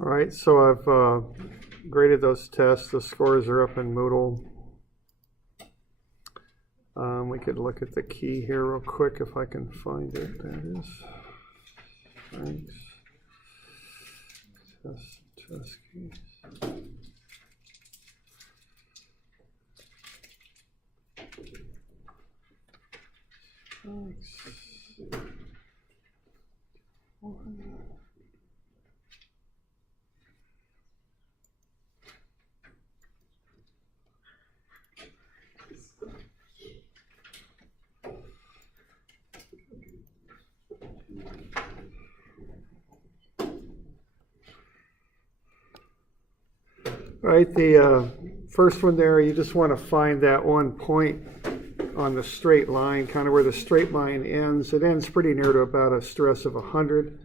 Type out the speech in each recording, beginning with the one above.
All right, so I've graded those tests. The scores are up in Moodle. We could look at the key here real quick if I can find it. That is. Thanks. Test keys. Thanks. Right, the first one there, you just want to find that one point on the straight line, kind of where the straight line ends. It ends pretty near to about a stress of 100,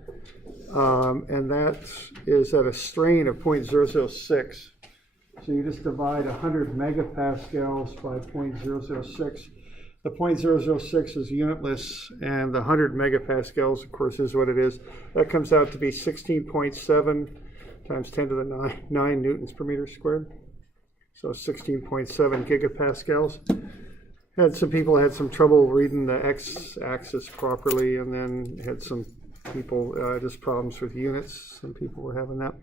and that is at a strain of 0.006. So you just divide 100 megapascals by 0.006. The 0.006 is unitless, and the 100 megapascals, of course, is what it is. That comes out to be 16.7 times 10 to the 9 newtons per meter squared. So 16.7 gigapascals. Some people had some trouble reading the x-axis properly, and then had some people just problems with units. Some people were having that.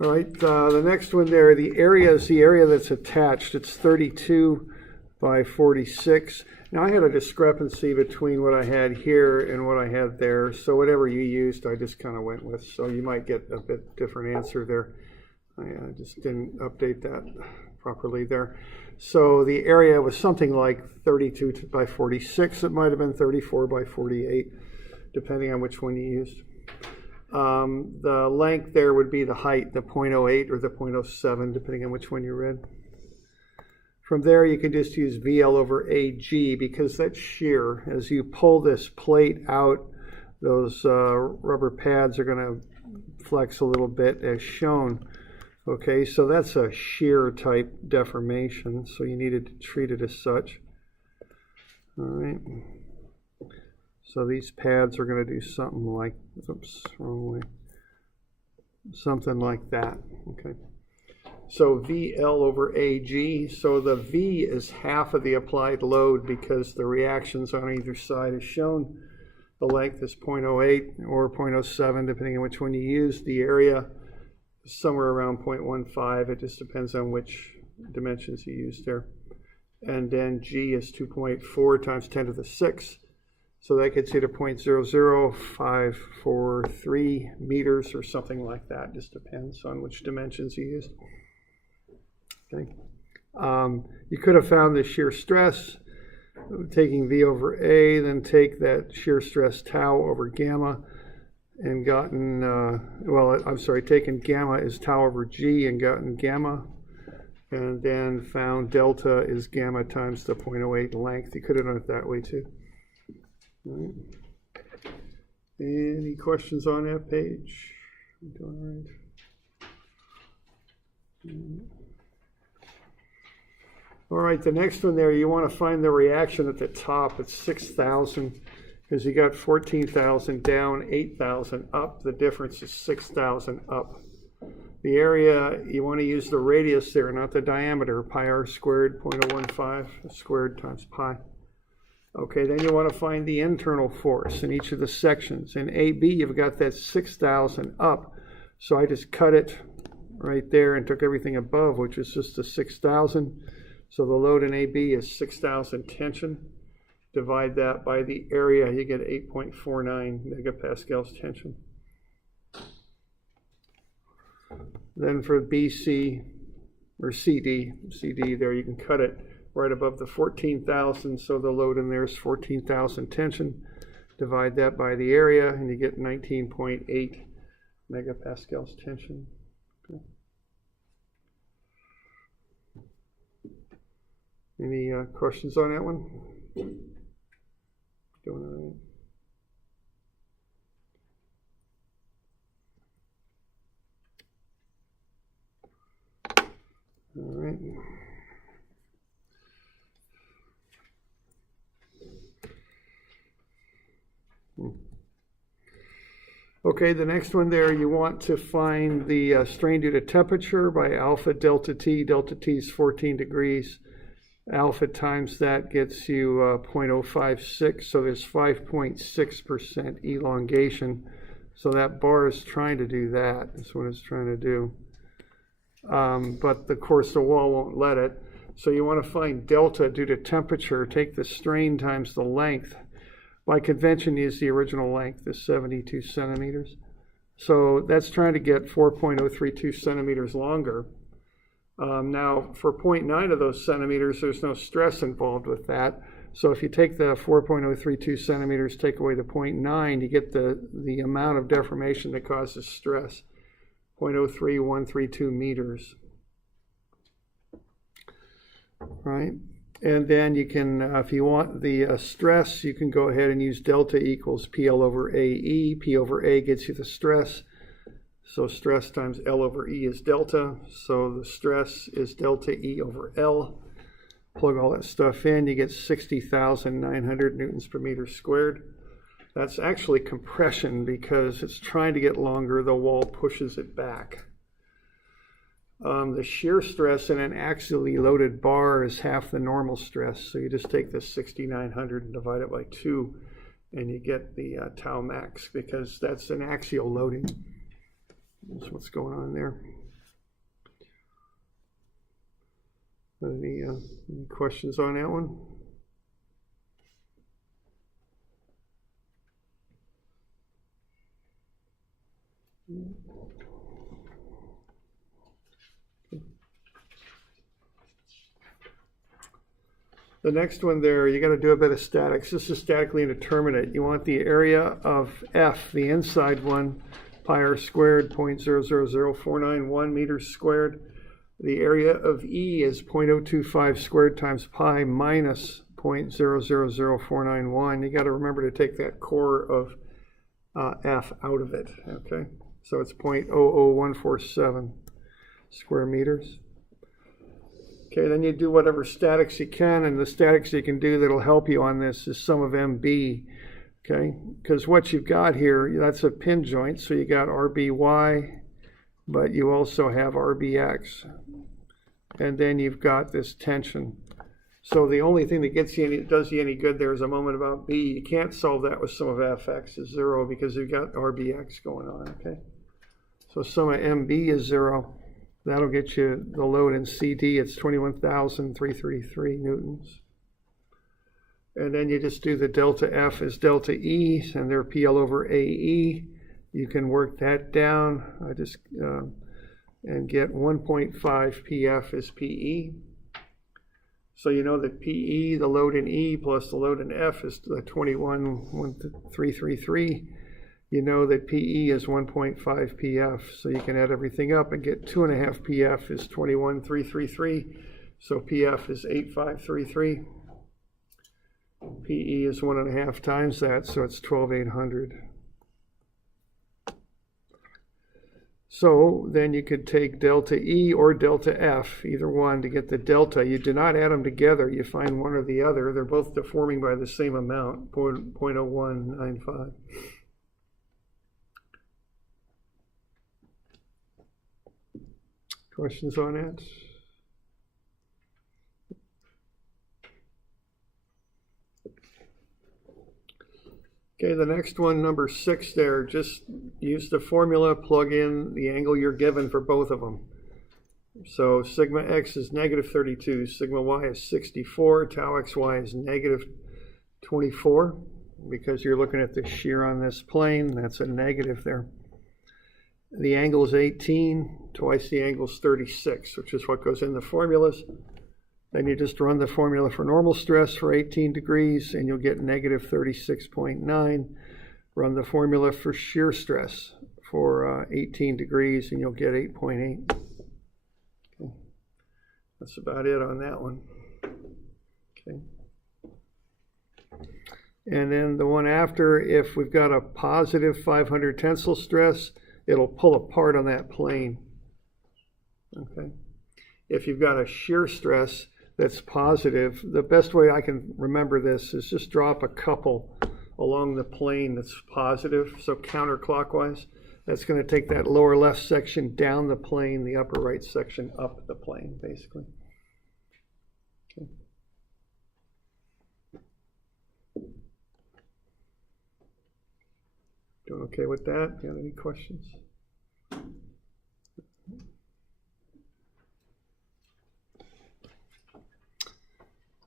All right, the next one there, the area is the area that's attached. It's 32 by 46. Now I had a discrepancy between what I had here and what I had there, so whatever you used I just kind of went with, so you might get a bit different answer there. I just didn't update that properly there. So the area was something like 32 by 46. It might have been 34 by 48, depending on which one you used. The length there would be the height, the 0.08 or the 0.07, depending on which one you read. From there, you can just use VL over AG because that's shear. As you pull this plate out, those rubber pads are going to flex a little bit as shown. Okay, so that's a shear type deformation, so you needed to treat it as such. All right. So these pads are going to do something like, oops, wrong way. Something like that, okay. So VL over AG, so the V is half of the applied load because the reactions on either side is shown. The length is 0.08 or 0.07, depending on which one you use. The area is somewhere around 0.15. It just depends on which dimensions you use there. And then G is 2.4 times 10 to the 6. So that gets you to 0.00543 meters or something like that. Just depends on which dimensions you use. Okay. You could have found the shear stress, taking V over A, then take that shear stress tau over gamma, and gotten, taken gamma is tau over G and gotten gamma, and then found delta is gamma times the 0.08 length. You could have done it that way too. All right. Any questions on that page? I'm doing all right. All right, the next one there, you want to find the reaction at the top. It's 6,000 because you got 14,000 down, 8,000 up. The difference is 6,000 up. The area, you want to use the radius there, not the diameter. Pi r squared, 0.015 squared times pi. Okay, then you want to find the internal force in each of the sections. In AB, you've got that 6,000 up. So I just cut it right there and took everything above, which is just the 6,000. So the load in AB is 6,000 tension. Divide that by the area, you get 8.49 megapascals tension. Then for BC, or CD there, you can cut it right above the 14,000, so the load in there is 14,000 tension. Divide that by the area, and you get 19.8 megapascals tension. Okay. Any questions on that one? Doing all right. All right. Okay, the next one there, you want to find the strain due to temperature by alpha delta T. Delta T is 14 degrees. Alpha times that gets you 0.056, so there's 5.6% elongation. So that bar is trying to do that. That's what it's trying to do. But of course the wall won't let it. So you want to find delta due to temperature. Take the strain times the length. By convention, use the original length, is 72 centimeters. So that's trying to get 4.032 centimeters longer. Now, for 0.9 of those centimeters, there's no stress involved with that. So if you take the 4.032 centimeters, take away the 0.9, you get the amount of deformation that causes stress, 0.03132 meters. Right? And then you can, if you want the stress, you can go ahead and use delta equals PL over AE. P over A gets you the stress. So stress times L over E is delta. So the stress is delta E over L. Plug all that stuff in, you get 60,900 newtons per meter squared. That's actually compression because it's trying to get longer. The wall pushes it back. The shear stress in an axially loaded bar is half the normal stress. So you just take this 6,900 and divide it by 2, and you get the tau max because that's an axial loading. That's what's going on there. Any questions on that one? The next one there, you got to do a bit of statics. This is statically indeterminate. You want the area of F, the inside one, pi r squared, 0.000491 meters squared. The area of E is 0.025 squared times pi minus 0.000491. You got to remember to take that core of F out of it, okay? So it's 0.00147 square meters. Okay, then you do whatever statics you can, and the statics you can do that'll help you on this is sum of MB, okay? Because what you've got here, that's a pin joint, so you got RBY, but you also have RBX. And then you've got this tension. So the only thing that does you any good there is a moment about B. You can't solve that with sum of Fx is 0 because you've got RBX going on, okay? So sum of MB is 0. That'll get you the load in CD. It's 21,333 newtons. And then you just do the delta F as delta E, and they're PL over AE. You can work that down. And get 1.5 PF is PE. So you know that PE, the load in E plus the load in F is 21,333. You know that PE is 1.5 PF, so you can add everything up and get 2.5 PF is 21,333. So PF is 8,533. PE is 1.5 times that, so it's 12,800. So then you could take delta E or delta F, either one, to get the delta. You do not add them together. You find one or the other. They're both deforming by the same amount, 0.0195. Questions on that? Okay, the next one, number 6 there, just use the formula, plug in the angle you're given for both of them. So sigma x is negative 32, sigma y is 64, tau xy is negative 24, because you're looking at the shear on this plane, that's a negative there. The angle is 18, twice the angle is 36, which is what goes in the formulas. Then you just run the formula for normal stress for 18 degrees, and you'll get negative 36.9. Run the formula for shear stress for 18 degrees, and you'll get 8.8. Okay. That's about it on that one. Okay. And then the one after, if we've got a positive 500 tensile stress, it'll pull apart on that plane. Okay. If you've got a shear stress that's positive, the best way I can remember this is just drop a couple along the plane that's positive, so counterclockwise. That's going to take that lower left section down the plane, the upper right section up the plane, basically. Okay. Doing okay with that? You have any questions?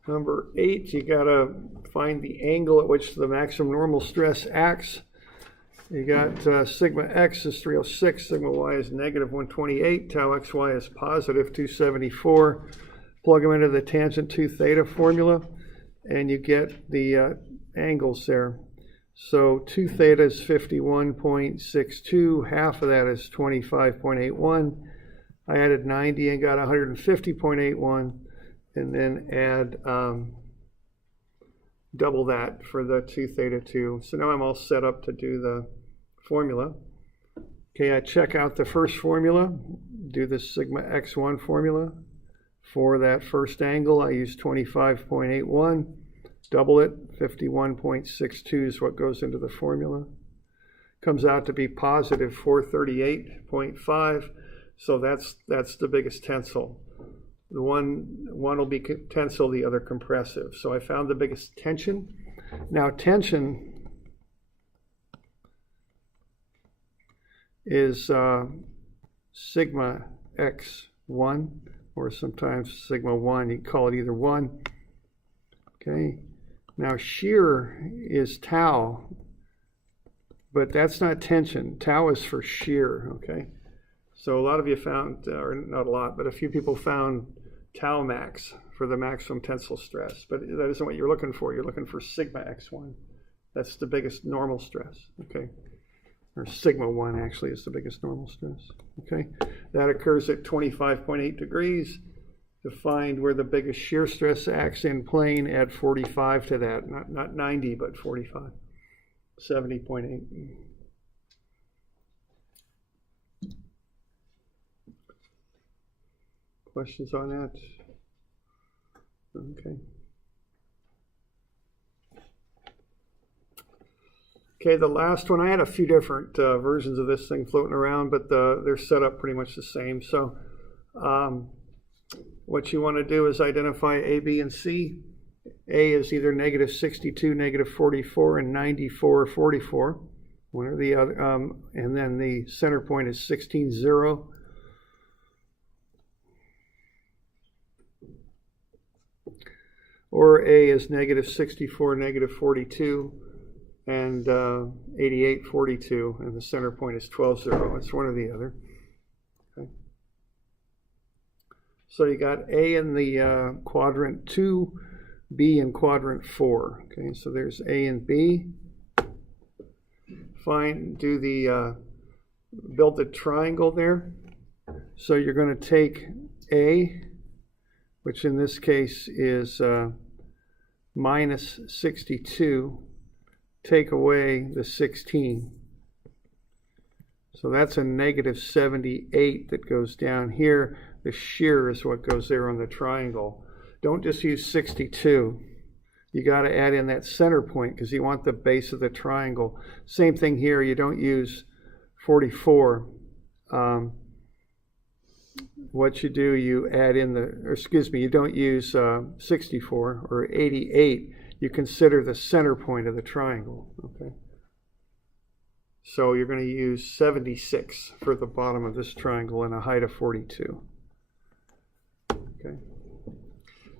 Number 8, you got to find the angle at which the maximum normal stress acts. You got sigma x is 306, sigma y is negative 128, tau xy is positive 274. Plug them into the tangent 2 theta formula, and you get the angles there. So 2 theta is 51.62, half of that is 25.81. I added 90 and got 150.81, and then add double that for the 2 theta 2. So now I'm all set up to do the formula. Okay, I check out the first formula, do the sigma x1 formula. For that first angle, I use 25.81, double it, 51.62 is what goes into the formula. Comes out to be positive 438.5, so that's the biggest tensile. The one will be tensile, the other compressive. So I found the biggest tension. Now tension is sigma x1, or sometimes sigma 1. You can call it either one. Okay. Now shear is tau, but that's not tension. Tau is for shear. Okay. So a lot of you found, or not a lot, but a few people found tau max for the maximum tensile stress, but that isn't what you're looking for. You're looking for sigma x1. That's the biggest normal stress, okay? Or sigma 1 actually is the biggest normal stress, okay? That occurs at 25.8 degrees. To find where the biggest shear stress acts in plane, add 45 to that, not 90, but 45, 70.8. Questions on that? Okay. Okay, the last one, I had a few different versions of this thing floating around, but they're set up pretty much the same. So what you want to do is identify A, B, and C. A is either negative 62, negative 44, and 94, 44. One or the other. And then the center point is 16, 0. Or A is negative 64, negative 42, and 88, 42, and the center point is 12, 0. It's one or the other. Okay. So you got A in the quadrant 2, B in quadrant 4. Okay, so there's A and B. Do the build the triangle there. So you're going to take A, which in this case is minus 62, take away the 16. So that's a negative 78 that goes down here. The shear is what goes there on the triangle. Don't just use 62. You got to add in that center point because you want the base of the triangle. Same thing here, you don't use 44. What you do, you add in you don't use 64 or 88. You consider the center point of the triangle, okay? So you're going to use 76 for the bottom of this triangle and a height of 42. Okay.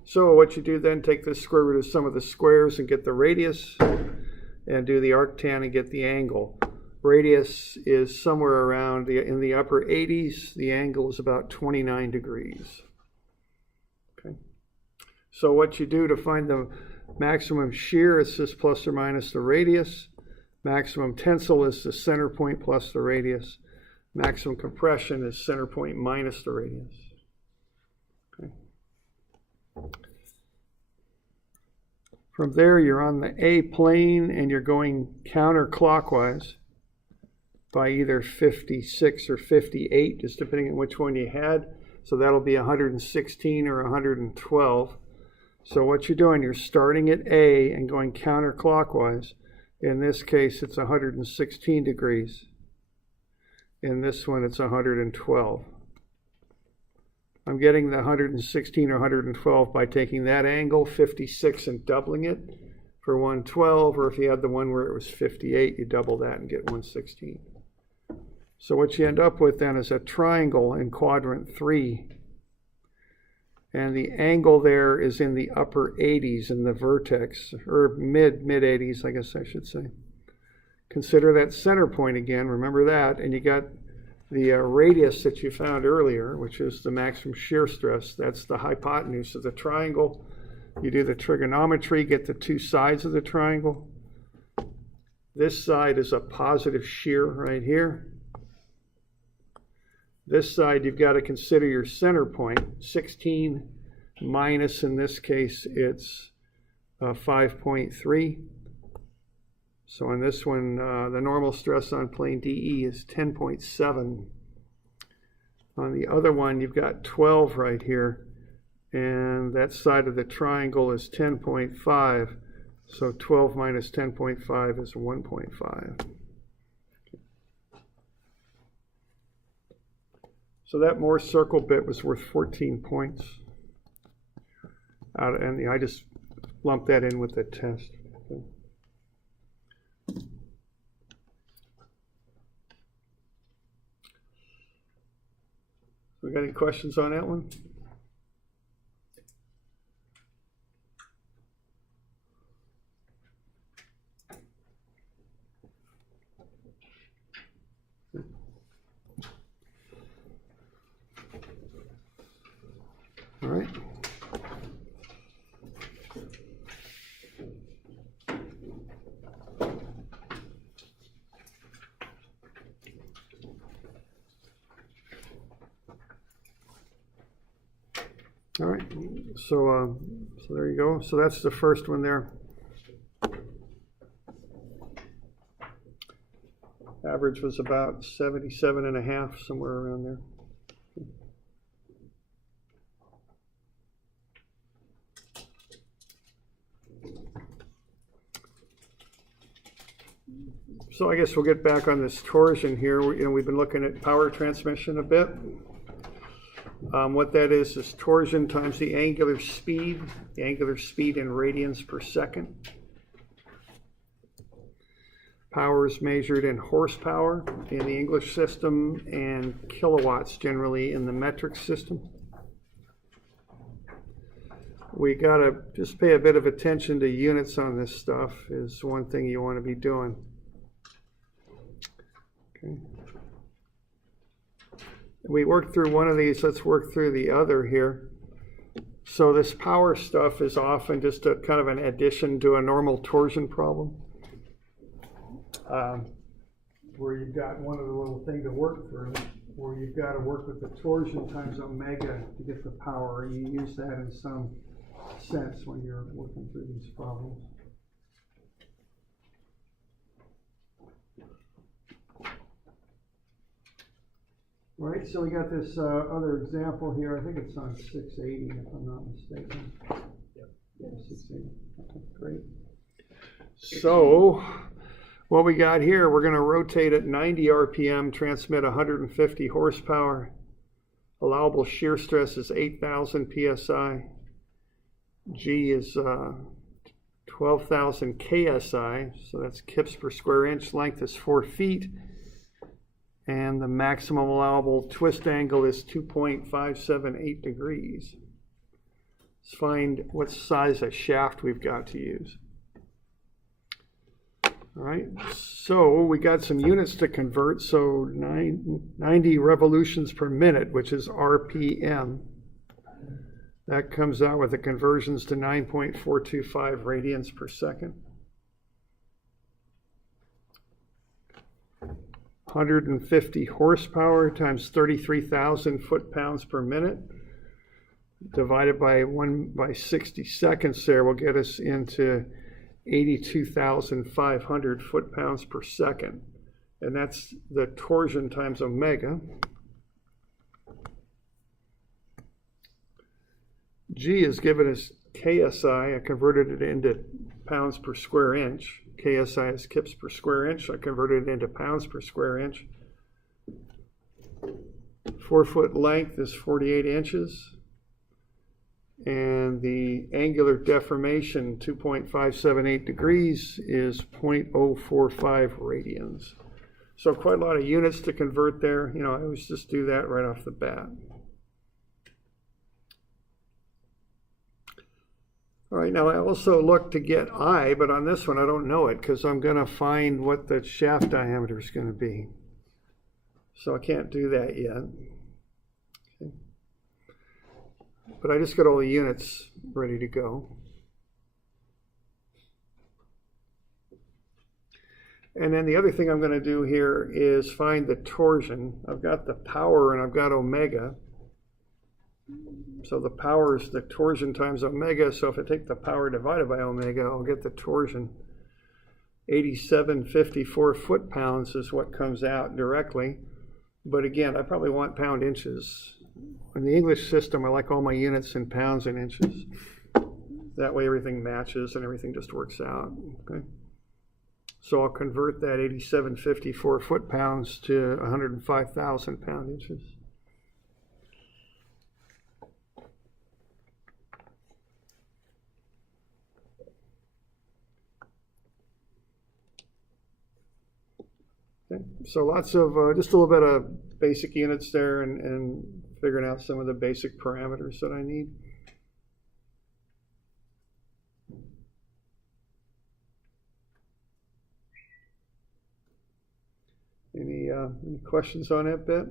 So what you do then, take the square root of sum of the squares and get the radius, and do the arctan and get the angle. Radius is somewhere around in the upper 80s. The angle is about 29 degrees. Okay. So what you do to find the maximum shear is this plus or minus the radius. Maximum tensile is the center point plus the radius. Maximum compression is center point minus the radius. Okay. From there, you're on the A plane and you're going counterclockwise by either 56 or 58, just depending on which one you had. So that'll be 116 or 112. So what you're doing, you're starting at A and going counterclockwise. In this case, it's 116 degrees. In this one, it's 112. I'm getting the 116 or 112 by taking that angle, 56, and doubling it for 112, or if you had the one where it was 58, you double that and get 116. So what you end up with then is a triangle in quadrant 3. And the angle there is in the upper 80s in the vertex, or mid 80s, I guess I should say. Consider that center point again, remember that, and you got the radius that you found earlier, which is the maximum shear stress. That's the hypotenuse of the triangle. You do the trigonometry, get the two sides of the triangle. This side is a positive shear right here. This side, you've got to consider your center point, 16 minus, in this case, it's 5.3. So on this one, the normal stress on plane DE is 10.7. On the other one, you've got 12 right here, and that side of the triangle is 10.5. So 12 minus 10.5 is 1.5. So that Mohr circle bit was worth 14 points. And I just lumped that in with the test. We got any questions on that one? All right. All right, so there you go. So that's the first one there. Average was about 77.5, somewhere around there. So I guess we'll get back on this torsion here. We've been looking at power transmission a bit. What that is torsion times the angular speed in radians per second. Power is measured in horsepower in the English system and kilowatts generally in the metric system. We got to just pay a bit of attention to units on this stuff is one thing you want to be doing. Okay. We worked through one of these, let's work through the other here. So this power stuff is often just a kind of an addition to a normal torsion problem. Where you've got one of the little thing to work through, where you've got to work with the torsion times omega to get the power, and you use that in some sense when you're working through these problems. All right, so we got this other example here. I think it's on 680, if I'm not mistaken. Yep. Yeah, 680. Okay, great. So what we got here, we're going to rotate at 90 RPM, transmit 150 horsepower. Allowable shear stress is 8,000 PSI. G is 12,000 KSI, so that's kips per square inch. Length is 4 feet. And the maximum allowable twist angle is 2.578 degrees. Let's find what size of shaft we've got to use. All right, so we got some units to convert. So 90 revolutions per minute, which is RPM. That comes out with the conversions to 9.425 radians per second. 150 horsepower times 33,000 foot-pounds per minute divided by 60 seconds there will get us into 82,500 foot-pounds per second. And that's the torsion times omega. G has given us KSI. I converted it into pounds per square inch. KSI is kips per square inch. I converted it into pounds per square inch. 4 foot length is 48 inches. And the angular deformation, 2.578 degrees, is 0.045 radians. So quite a lot of units to convert there. You know, I always just do that right off the bat. All right, now I also look to get I, but on this one I don't know it because I'm going to find what the shaft diameter is going to be. So I can't do that yet. Okay. But I just got all the units ready to go. And then the other thing I'm going to do here is find the torsion. I've got the power and I've got omega. So the power is the torsion times omega. So if I take the power divided by omega, I'll get the torsion. 8754 foot-pounds is what comes out directly. But again, I probably want pound inches. In the English system, I like all my units in pounds and inches. That way everything matches and everything just works out. Okay. So I'll convert that 8754 foot-pounds to 105,000 pound inches. Okay. So lots of, just a little bit of basic units there and figuring out some of the basic parameters that I need. Any questions on that bit?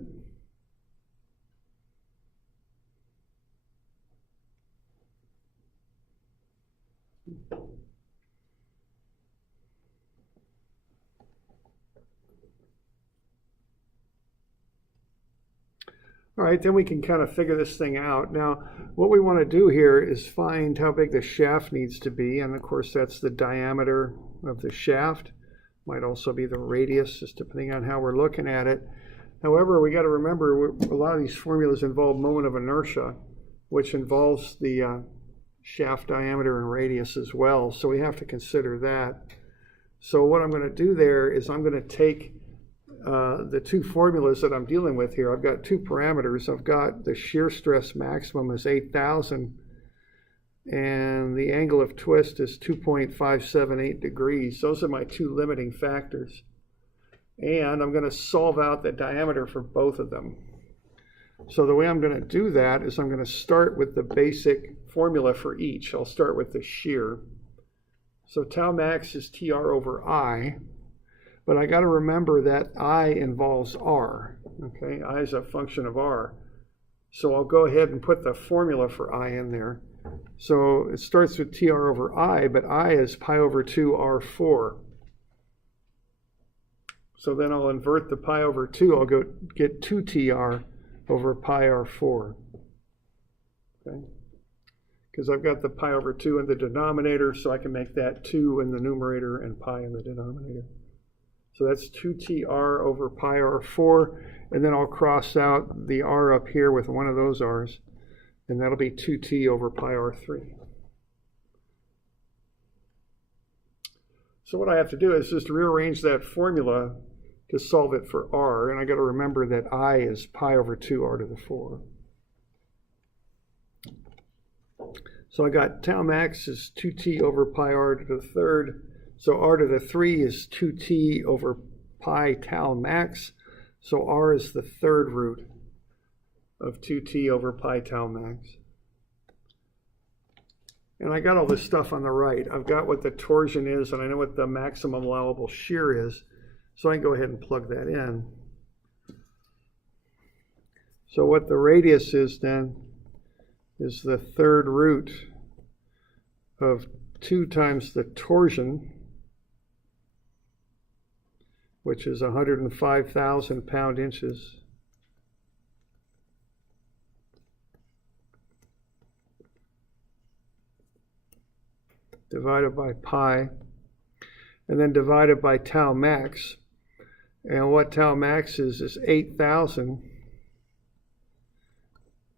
All right, then we can kind of figure this thing out. Now, what we want to do here is find how big the shaft needs to be, and of course that's the diameter of the shaft. Might also be the radius, just depending on how we're looking at it. However, we got to remember a lot of these formulas involve moment of inertia, which involves the shaft diameter and radius as well. So we have to consider that. So what I'm going to do there is I'm going to take the two formulas that I'm dealing with here. I've got two parameters. I've got the shear stress maximum is 8,000. And the angle of twist is 2.578 degrees. Those are my two limiting factors. And I'm going to solve out the diameter for both of them. So the way I'm going to do that is I'm going to start with the basic formula for each. I'll start with the shear. So tau max is TR over I. But I got to remember that I involves R. Okay, I is a function of R. So I'll go ahead and put the formula for I in there. So it starts with TR over I, but I is pi over 2 R4. So then I'll invert the pi over 2. I'll go get 2 TR over pi R4. Okay? Because I've got the pi over 2 in the denominator, so I can make that 2 in the numerator and pi in the denominator. So that's 2TR over pi R4, and then I'll cross out the R up here with one of those R's. And that'll be 2t over pi r3. So what I have to do is just rearrange that formula to solve it for r. And I got to remember that I is pi over 2r to the 4. So I got tau max is 2t over pi r to the third. So r to the 3 is 2t over pi tau max. So r is the third root of 2t over pi tau max. And I got all this stuff on the right. I've got what the torsion is, and I know what the maximum allowable shear is, so I can go ahead and plug that in. So what the radius is then is the third root of 2 times the torsion, which is 105,000 pound inches. Divided by pi, and then divided by tau max. And what tau max is 8,000.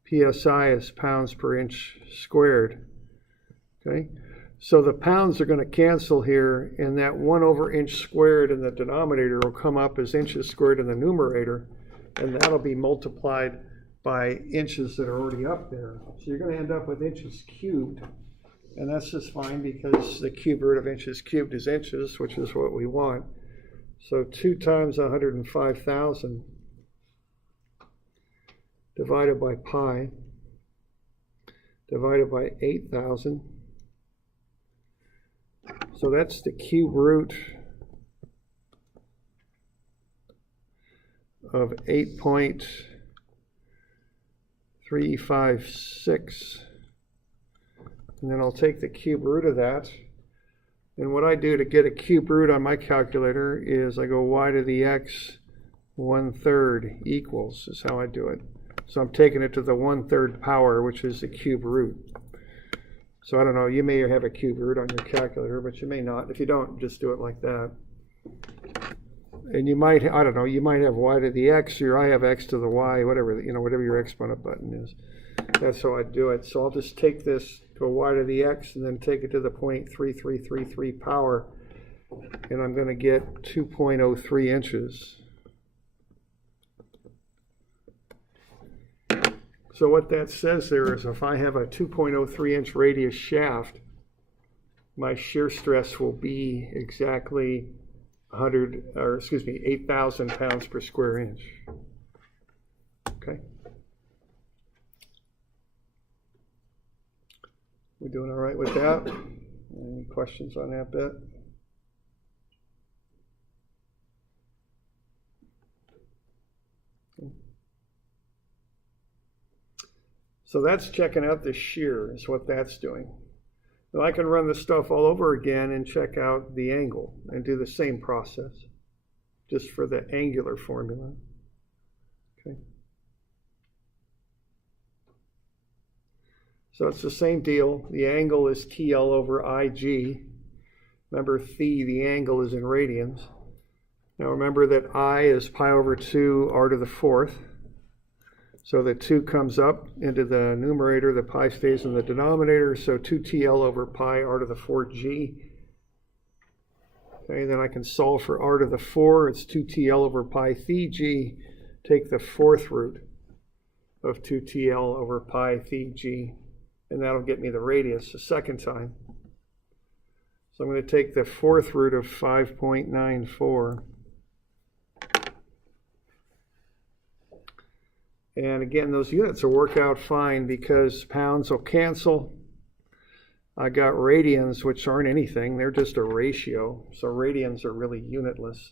PSI is pounds per inch squared. Okay, So the pounds are going to cancel here, and that 1 over inch squared in the denominator will come up as inches squared in the numerator, and that'll be multiplied by inches that are already up there. So you're going to end up with inches cubed, and that's just fine because the cube root of inches cubed is inches, which is what we want. So 2 times 105,000 divided by pi divided by 8,000. So that's the cube root of 8.356. And then I'll take the cube root of that. And what I do to get a cube root on my calculator is I go y to the x 1/3 equals, is how I do it. So I'm taking it to the 1/3 power, which is the cube root. So I don't know, you may have a cube root on your calculator, but you may not. If you don't, just do it like that. And you might, I don't know, you might have y to the x, or I have x to the y, whatever, whatever your exponent button is. That's how I do it. So I'll just take this, go y to the x, and then take it to the 0.3333 power, and I'm going to get 2.03 inches. So what that says there is if I have a 2.03 inch radius shaft, my shear stress will be exactly 8,000 pounds per square inch. Okay. We doing all right with that? Any questions on that bit? So that's checking out the shear, is what that's doing. Now I can run this stuff all over again and check out the angle and do the same process, just for the angular formula. Okay. So it's the same deal. The angle is TL over IG. Remember, the angle is in radians. Now remember that I is pi over 2 r to the 4th. So the 2 comes up into the numerator, the pi stays in the denominator, so 2TL over pi r to the 4g. Okay, then I can solve for r to the 4, it's 2TL over pi phi g, take the 4th root of 2TL over pi phi g, and that'll get me the radius the second time. So I'm going to take the 4th root of 5.94. And again, those units will work out fine because pounds will cancel. I got radians, which aren't anything. They're just a ratio. So radians are really unitless.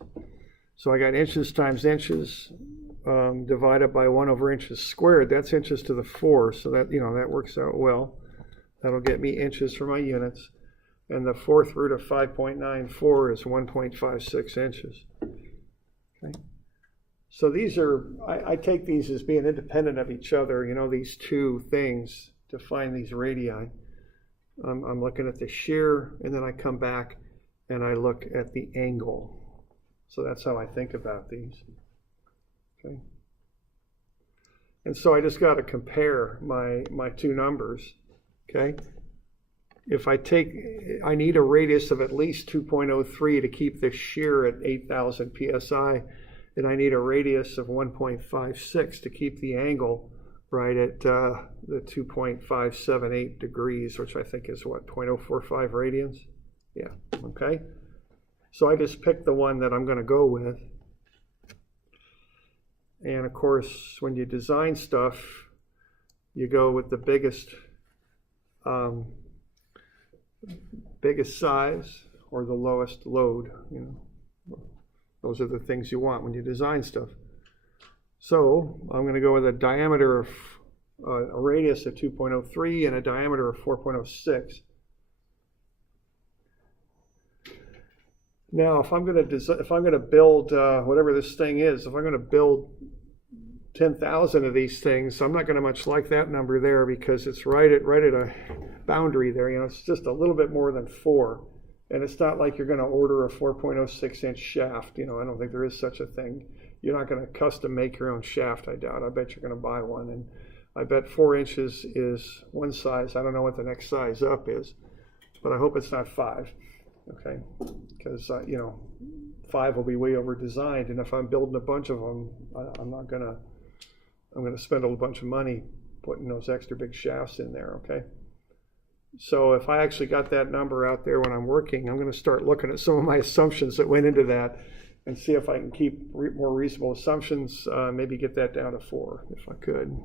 So I got inches times inches divided by 1 over inches squared. That's inches to the 4. So that, that works out well. That'll get me inches for my units. And the 4th root of 5.94 is 1.56 inches. Okay. So these are, I take these as being independent of each other, these two things to find these radii. I'm looking at the shear, and then I come back and I look at the angle. So that's how I think about these. Okay. And so I just got to compare my two numbers. Okay. If I need a radius of at least 2.03 to keep the shear at 8,000 psi. And I need a radius of 1.56 to keep the angle right at the 2.578 degrees, which I think is what, 0.045 radians? Yeah, okay. So I just picked the one that I'm going to go with. And of course, when you design stuff, you go with the biggest size or the lowest load, Those are the things you want when you design stuff. So I'm going to go with a diameter of a radius of 2.03 and a diameter of 4.06. Now, if I'm going to build whatever this thing is, if I'm going to build 10,000 of these things, I'm not going to much like that number there because it's right at a boundary there. It's just a little bit more than 4. And it's not like you're going to order a 4.06 inch shaft. I don't think there is such a thing. You're not going to custom make your own shaft, I doubt. I bet you're going to buy one. And I bet 4 inches is one size. I don't know what the next size up is. but I hope it's not 5, okay? Because, 5 will be way over designed, and if I'm building a bunch of them, I'm gonna spend a bunch of money putting those extra big shafts in there, okay? So if I actually got that number out there when I'm working, I'm gonna start looking at some of my assumptions that went into that and see if I can keep more reasonable assumptions, maybe get that down to 4 if I could.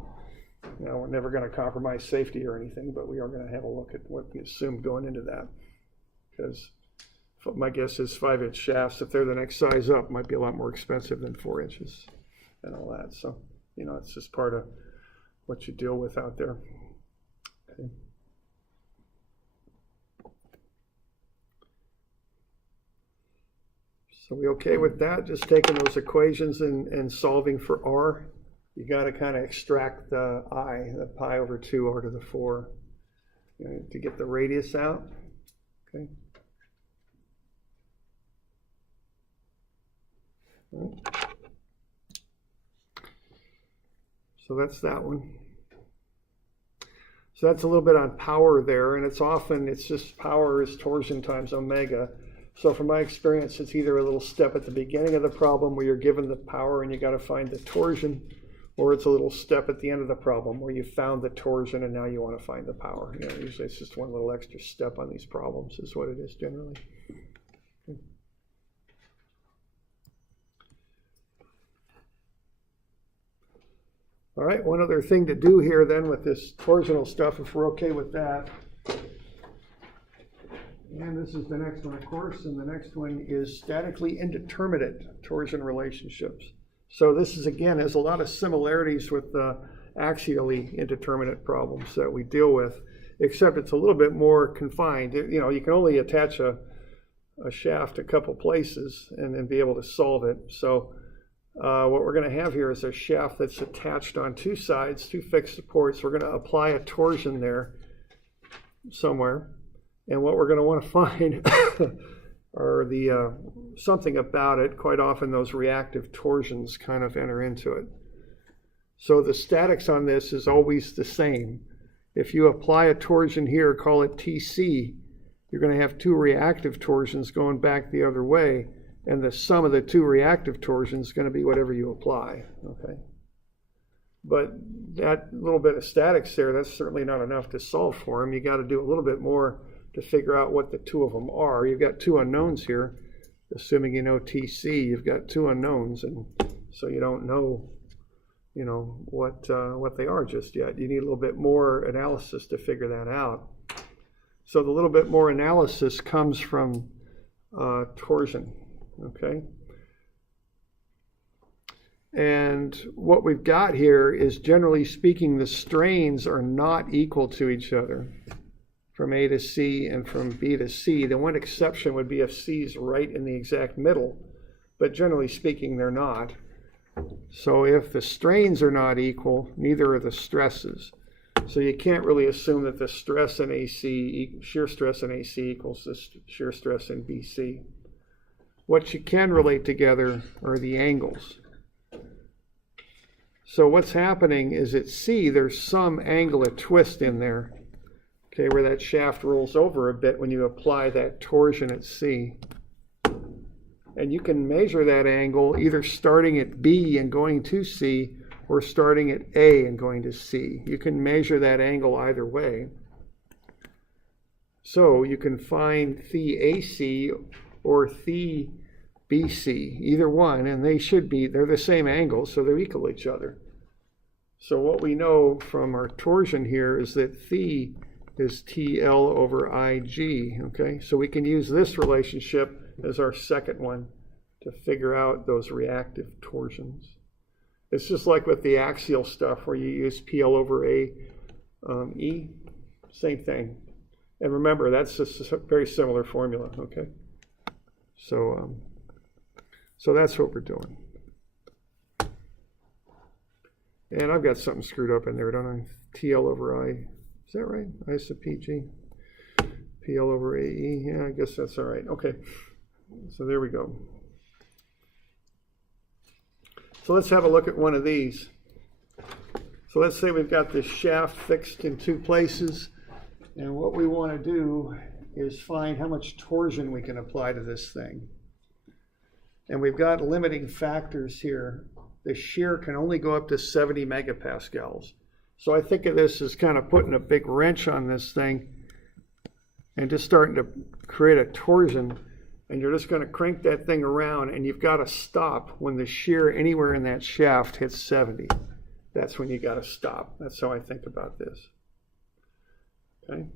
Now, we're never going to compromise safety or anything, but we are going to have a look at what we assumed going into that. Because my guess is 5-inch shafts, if they're the next size up, might be a lot more expensive than 4 inches and all that. So, it's just part of what you deal with out there. Okay. So we okay with that? Just taking those equations and solving for r. You got to kind of extract the the pi over 2 r to the 4, to get the radius out. Okay. All right. So that's that one. So that's a little bit on power there, and it's just power is torsion times omega. So from my experience, it's either a little step at the beginning of the problem where you're given the power and you got to find the torsion, or it's a little step at the end of the problem where you found the torsion and now you want to find the power. Usually it's just one little extra step on these problems is what it is generally. All right, one other thing to do here then with this torsional stuff, if we're okay with that. And this is the next one, of course, and the next one is statically indeterminate torsion relationships. So this is, again, has a lot of similarities with the axially indeterminate problems that we deal with, except it's a little bit more confined. You can only attach a shaft a couple places and then be able to solve it. So what we're going to have here is a shaft that's attached on 2 sides, 2 fixed supports. We're going to apply a torsion there somewhere. And what we're going to want to find are the something about it. Quite often those reactive torsions kind of enter into it. So the statics on this is always the same. If you apply a torsion here, call it TC, you're going to have 2 reactive torsions going back the other way, and the sum of the 2 reactive torsions is going to be whatever you apply. Okay. But that little bit of statics there, that's certainly not enough to solve for them. You got to do a little bit more to figure out what the 2 of them are. You've got 2 unknowns here. Assuming you know TC, you've got 2 unknowns, and so you don't know, what they are just yet. You need a little bit more analysis to figure that out. So the little bit more analysis comes from torsion, okay? And what we've got here is, generally speaking, the strains are not equal to each other from A to C and from B to C. The one exception would be if C is right in the exact middle, but generally speaking, they're not. So if the strains are not equal, neither are the stresses. So you can't really assume that the stress in AC, shear stress in AC equals the shear stress in BC. What you can relate together are the angles. So what's happening is at C, there's some angle of twist in there. Okay, where that shaft rolls over a bit when you apply that torsion at C. And you can measure that angle either starting at B and going to C, or starting at A and going to C. You can measure that angle either way. So you can find phi AC or phi BC, either one, and they're the same angle, so they're equal to each other. So what we know from our torsion here is that phi is TL over IG, okay? So we can use this relationship as our second one to figure out those reactive torsions. It's just like with the axial stuff where you use PL over A E, same thing. And remember, that's just a very similar formula, okay? So, so that's what we're doing. And I've got something screwed up in there, don't I? TL over I. Is that right? I sub PG. PL over AE. Yeah, I guess that's all right. Okay. So there we go. So let's have a look at one of these. So let's say we've got this shaft fixed in 2 places. And what we want to do is find how much torsion we can apply to this thing. And we've got limiting factors here. The shear can only go up to 70 megapascals. So I think of this as kind of putting a big wrench on this thing and just starting to create a torsion. And you're just going to crank that thing around, and you've got to stop when the shear anywhere in that shaft hits 70. That's when you got to stop. That's how I think about this. Okay.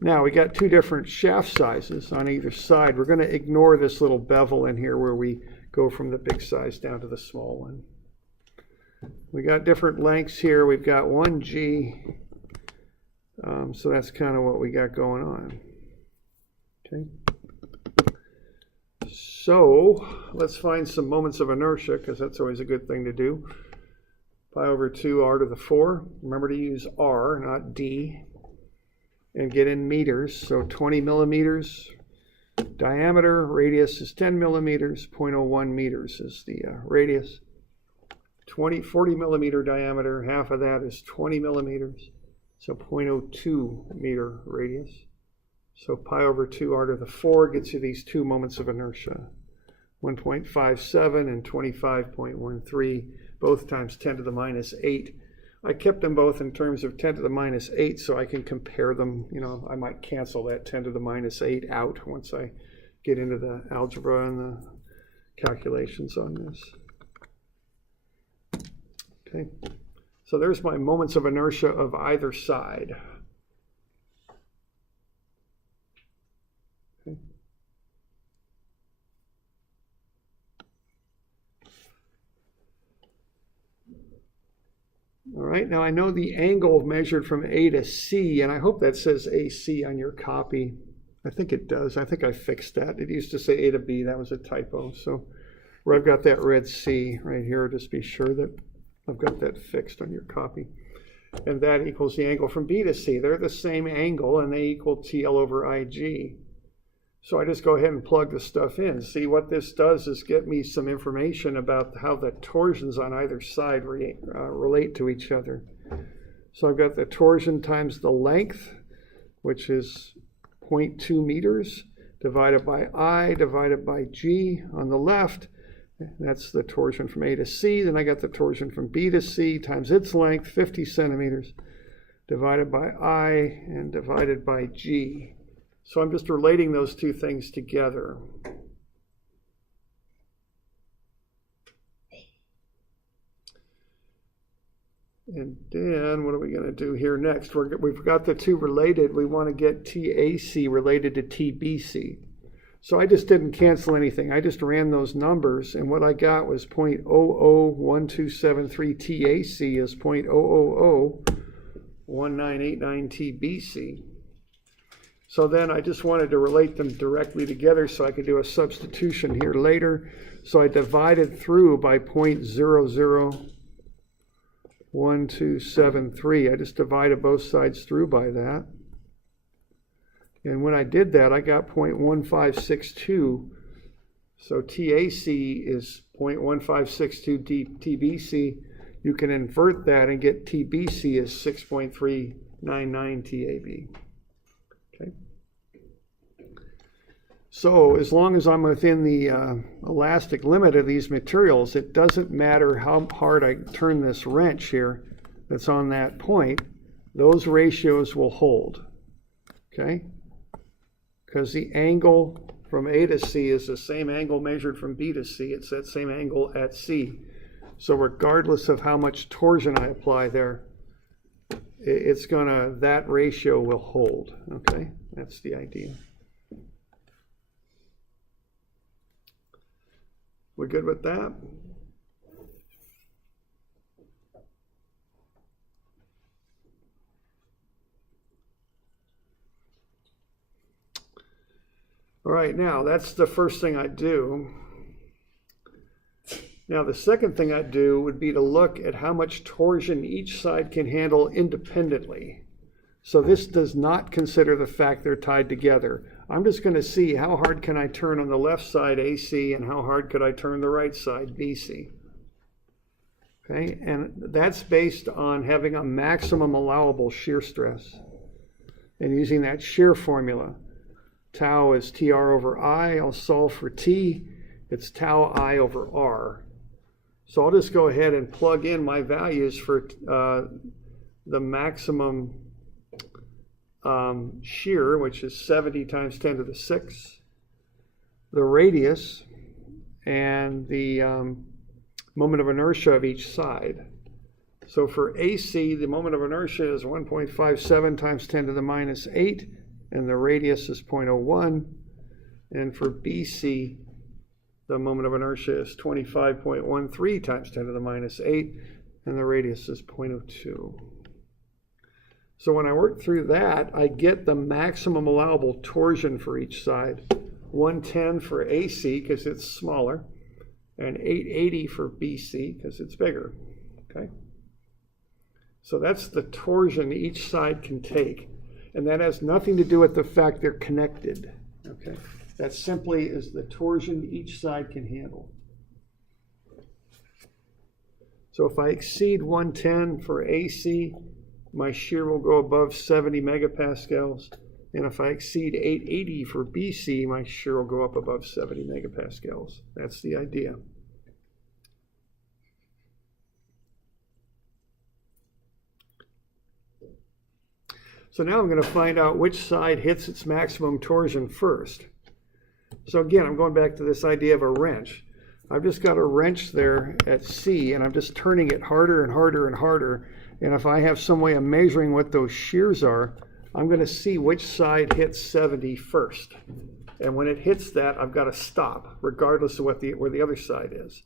Now we got two different shaft sizes on either side. We're going to ignore this little bevel in here where we go from the big size down to the small one. We got different lengths here. We've got 1G. So that's kind of what we got going on. Okay. So let's find some moments of inertia, because that's always a good thing to do. Pi over 2 r to the 4. Remember to use r, not d. And get in meters. So 20 millimeters diameter. Radius is 10 millimeters. 0.01 meters is the radius. 40 millimeter diameter. Half of that is 20 millimeters. So 0.02 meter radius. So pi over 2 r to the 4 gets you these two moments of inertia. 1.57 and 25.13, both times 10 to the minus 8. I kept them both in terms of 10 to the minus 8 so I can compare them. You know, I might cancel that 10 to the minus 8 out once I get into the algebra and the calculations on this. Okay, so there's my moments of inertia of either side. Okay. All right, now I know the angle measured from A to C, and I hope that says AC on your copy. I think it does. I think I fixed that. It used to say A to B. That was a typo. So where I've got that red C right here, just be sure that I've got that fixed on your copy. And that equals the angle from B to C. They're the same angle, and they equal TL over IG. So I just go ahead and plug the stuff in. See, what this does is get me some information about how the torsions on either side relate to each other. So I've got the torsion times the length, which is 0.2 meters, divided by I, divided by G on the left. That's the torsion from A to C. Then I got the torsion from B to C times its length, 50 centimeters, divided by I and divided by G. So I'm just relating those two things together. And then what are we going to do here next? We've got the two related. We want to get TAC related to TBC. So I just didn't cancel anything. I just ran those numbers, and what I got was 0.001273 TAC is 0.0001989 TBC. So then I just wanted to relate them directly together so I could do a substitution here later. So I divided through by 0.001273. I just divided both sides through by that. And when I did that, I got 0.1562. So TAC is 0.1562 TBC. You can invert that and get TBC as 6.399 TAB. Okay. So as long as I'm within the elastic limit of these materials, it doesn't matter how hard I turn this wrench here that's on that point, those ratios will hold. Okay? Because the angle from A to C is the same angle measured from B to C. It's that same angle at C. So regardless of how much torsion I apply there, that ratio will hold. Okay, that's the idea. We're good with that? All right, now that's the first thing I do. Now the second thing I'd do would be to look at how much torsion each side can handle independently. So this does not consider the fact they're tied together. I'm just going to see how hard can I turn on the left side AC and how hard could I turn the right side BC. Okay, and that's based on having a maximum allowable shear stress. And using that shear formula, tau is TR over I. I'll solve for T. It's tau I over R. So I'll just go ahead and plug in my values for the maximum shear, which is 70 times 10 to the 6, the radius, and the moment of inertia of each side. So for AC, the moment of inertia is 1.57 times 10 to the minus 8, and the radius is 0.01. And for BC, the moment of inertia is 25.13 times 10 to the minus 8, and the radius is 0.02. So when I work through that, I get the maximum allowable torsion for each side. 110 for AC because it's smaller, and 880 for BC because it's bigger. Okay? So that's the torsion each side can take. And that has nothing to do with the fact they're connected. Okay? That simply is the torsion each side can handle. So if I exceed 110 for AC, my shear will go above 70 megapascals. And if I exceed 880 for BC, my shear will go up above 70 megapascals. That's the idea. So now I'm going to find out which side hits its maximum torsion first. So again, I'm going back to this idea of a wrench. I've just got a wrench there at C, and I'm just turning it harder and harder and harder. And if I have some way of measuring what those shears are, I'm going to see which side hits 70 first. And when it hits that, I've got to stop, regardless of where the other side is.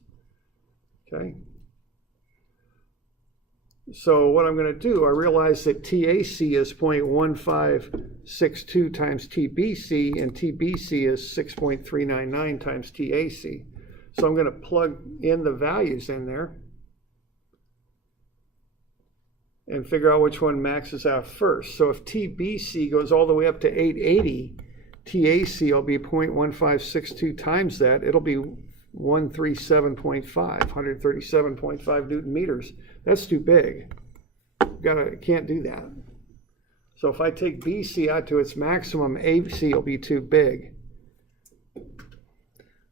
Okay? So what I'm going to do, I realize that TAC is 0.1562 times TBC, and TBC is 6.399 times TAC. So I'm going to plug in the values in there and figure out which one maxes out first. So if TBC goes all the way up to 880, TAC will be 0.1562 times that. It'll be 137.5 Newton meters. That's too big. Can't do that. So if I take BC out to its maximum, AC will be too big.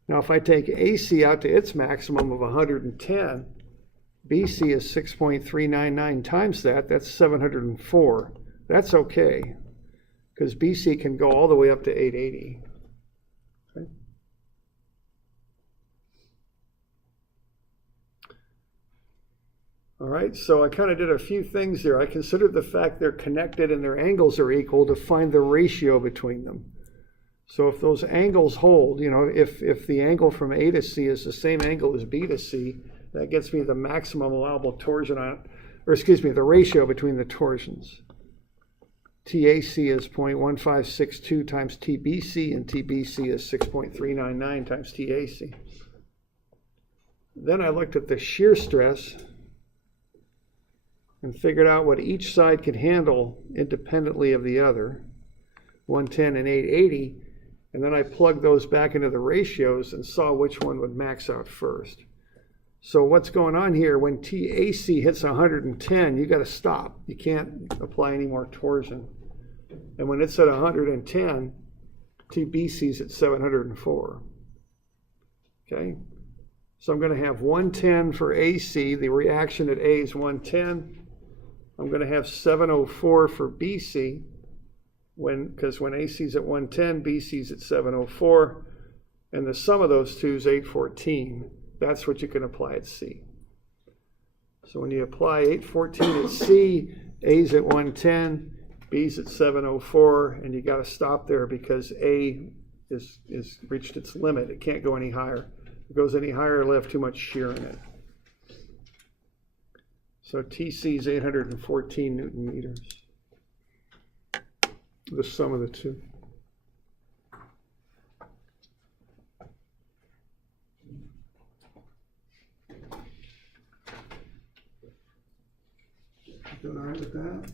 Now if I take AC out to its maximum of 110, BC is 6.399 times that. That's 704. That's okay, because BC can go all the way up to 880. Okay. All right, so I kind of did a few things there. I considered the fact they're connected and their angles are equal to find the ratio between them. So if those angles hold, if the angle from A to C is the same angle as B to C, that gets me the maximum allowable torsion the ratio between the torsions. TAC is 0.1562 times TBC, and TBC is 6.399 times TAC. Then I looked at the shear stress and figured out what each side could handle independently of the other, 110 and 880, and then I plugged those back into the ratios and saw which one would max out first. So what's going on here, when TAC hits 110, you got to stop. You can't apply any more torsion. And when it's at 110, TBC is at 704. Okay? So I'm going to have 110 for AC. The reaction at A is 110. I'm going to have 704 for BC, because when AC is at 110, BC is at 704. And the sum of those two is 814. That's what you can apply at C. So when you apply 814 at C, A's at 110, B's at 704, and you got to stop there because A is reached its limit. It can't go any higher. If it goes any higher, it'll have too much shear in it. So TC is 814 Newton meters, the sum of the two. Doing all right with that?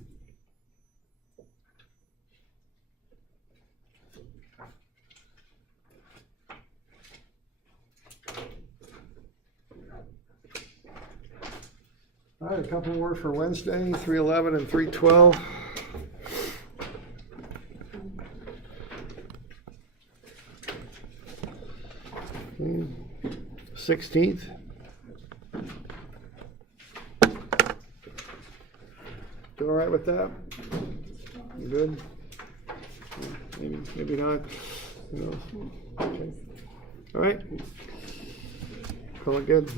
All right, a couple more for Wednesday, 311 and 312. 16th. You all right with that? You good? Maybe not. You know. Okay. All right. Call it good.